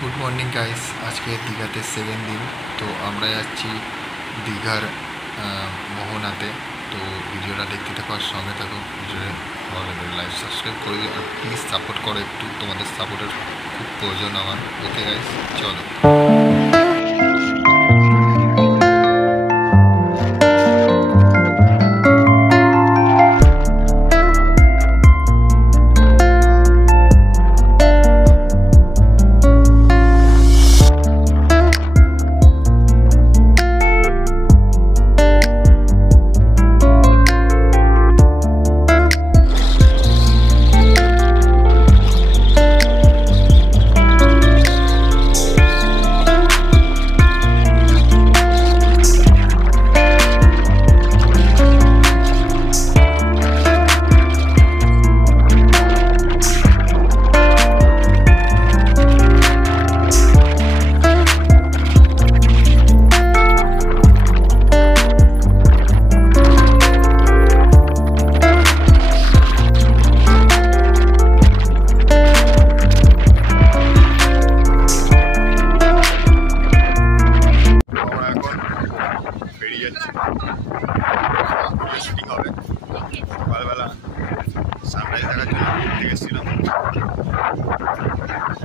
Good morning guys, আজকে দীঘাতে 7 দিন। তো আমরা যাচ্ছি দীঘার মোহনাতে। তো ভিডিওটা দেখতে থাকো আর সঙ্গে থাকো। ভিডিওটা ভালো লাগবে লাইক সাবস্ক্রাইব করে দিও আর প্লিজ সাপোর্ট করো একটু, তোমাদের সাপোর্টের খুব প্রয়োজন আমার। ওকে গাইস, চলো। শুটিং হবে সকালবেলা, সানরাইজ দেখার জন্য ঘুরতে গেছিলাম।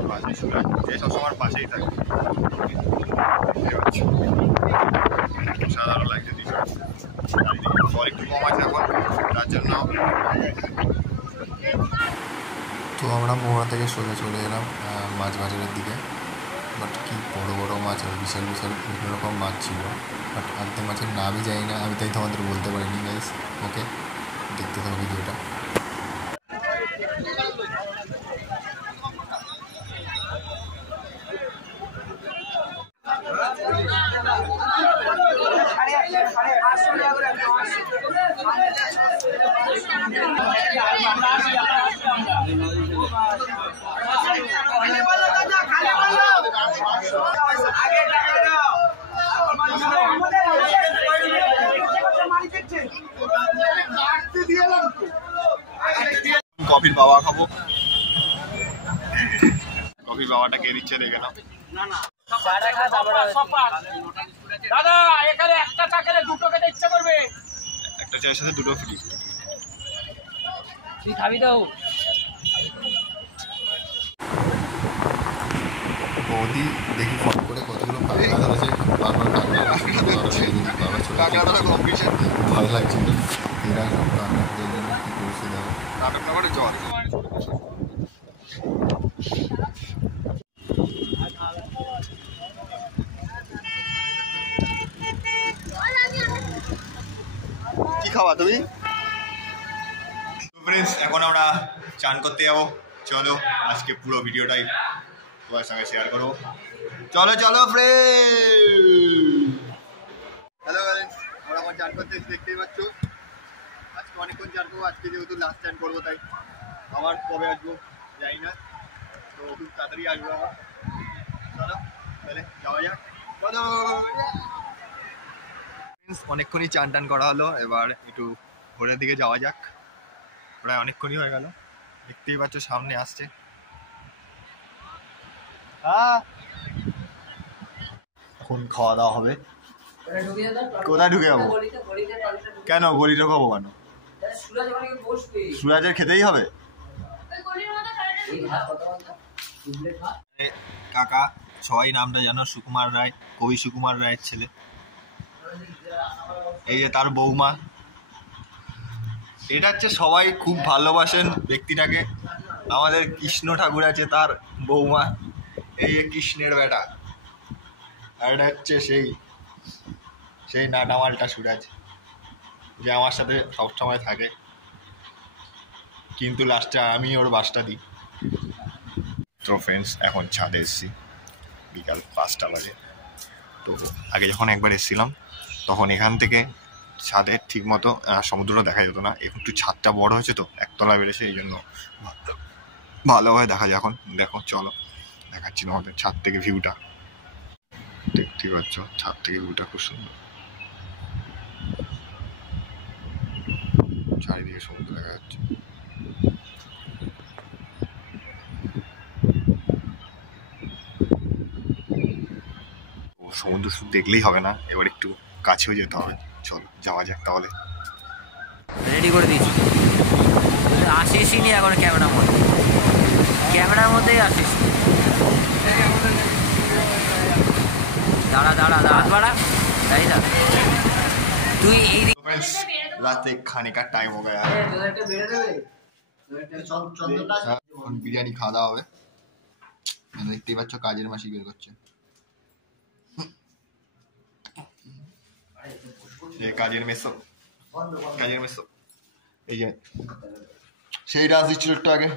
পাশে সুরাজ, যে সবসময় পাশেই থাকে। সাধারণ লাগছে দৃশ্য, জল একটু কম আছে এখন, তার জন্য। তো আমরা মোহনা থেকে সোজা চলে এলাম মাছ বাজারের দিকে। বাট কি বড় বড় মাছ আর বিশাল বিশাল বিভিন্ন রকম মাছ ছিল। বাট আর্ধেক মাছের নামই জানি না আমি, তাই তোমাদের বলতে পারিনি গাইস। ওকে, দেখতে থাকো ভিডিওটা। কফির বাবা খাবো, কফির বাবাটা কে দিচ্ছে দেখে নাও। দাদা এখানে একটা চা খেলে দুটো খেতে ইচ্ছা করবে, একটা চায়ের সাথে দুটো ফ্রি। তুই খাবি তো? বৌদি দেখি ফোন করে কতগুলো কাঁকড়া ধরেছে, বারবার কাঁকড়া কম্পিটিশন ভালো লাগছিল। এরা সব কাঁকড়াদের জন্য কি করছে দেখো, নাটক নামারে জল। কি খাওয়া তুমি? ফ্রেন্ডস, এখন আমরা চান করতে যাবো। চলো, আজকে পুরো ভিডিওটাই তোমার সঙ্গে শেয়ার করবো। চলো চলো ফ্রেন্ড। হ্যালো ফ্রেন্ডস, আমরা এখন চান করতে দেখতেই পাচ্ছ। আজকে অনেকক্ষণ চান করবো, আজকে যেহেতু লাস্ট চান করবো, তাই আবার কবে আসবো জানি না। তো খুব তাড়াতাড়ি আসবো আবার। চলো তাহলে যাওয়া যাক। চলো অনেকক্ষণই চান টান করা হলো, এবার একটু ভোরের দিকে যাওয়া যাক। প্রায় অনেকক্ষণই হয়ে গেল, দেখতেই পাচ্ছ সামনে আসছে। এখন খাওয়া দাওয়া হবে। কোথায় ঢুকে যাবো? কেন গলিটা খাবো কেন? সুরাজের খেতেই হবে। কাকা সবাই নামটা জানো, সুকুমার রায়, কবি সুকুমার রায়ের ছেলে। এই যে তার বৌমা, এটা হচ্ছে সবাই খুব ভালোবাসেন ব্যক্তিটাকে। আমাদের কৃষ্ণ ঠাকুর আছে, তার বৌমা। এই যে কৃষ্ণের বেটা, আর এটা হচ্ছে সেই নাটামালটা সুরাজ, যে আমার সাথে সবসময় থাকে, কিন্তু লাস্টে আমি ওর বাসটা দিই। তো ফ্রেন্ডস, এখন ছাদে এসেছি, বিকাল 5টা বাজে। তো আগে যখন একবার এসেছিলাম তখন এখান থেকে ছাদে ঠিক মতো সমুদ্রটা দেখা যেত না। একটু ছাদটা বড় হয়েছে তো, একতলা বেড়েছে, এই জন্য ভালোভাবে দেখা যায় এখন। দেখো চলো দেখাচ্ছি তোমাদের ছাদ থেকে ভিউটা। দেখতেই পাচ্ছ ছাদ থেকে ভিউটা খুব সুন্দর, চারিদিকে সমুদ্র দেখা যাচ্ছে। সমুদ্র শুধু দেখলেই হবে না, এবার একটু কাছেও যেতে হবে। চল যাওয়া যাক তাহলে। রেডি করে দিয়েছি, আসিসই নি এখন ক্যামেরার মধ্যেই আসিস। দাঁড়া দাঁড়া দাঁড়া বাড়া, তাই না তুই এই রাতে খানে কা টাইম हो गया है, এখন বিরিয়ানি খাওয়া দাওয়া হবে। দেখতেই পাচ্ছ কাজের মাসি বের করছে, কাজের মেসো, কাজের মেসো। এই যে সেই রাজ দিচ্ছিল একটু আগে,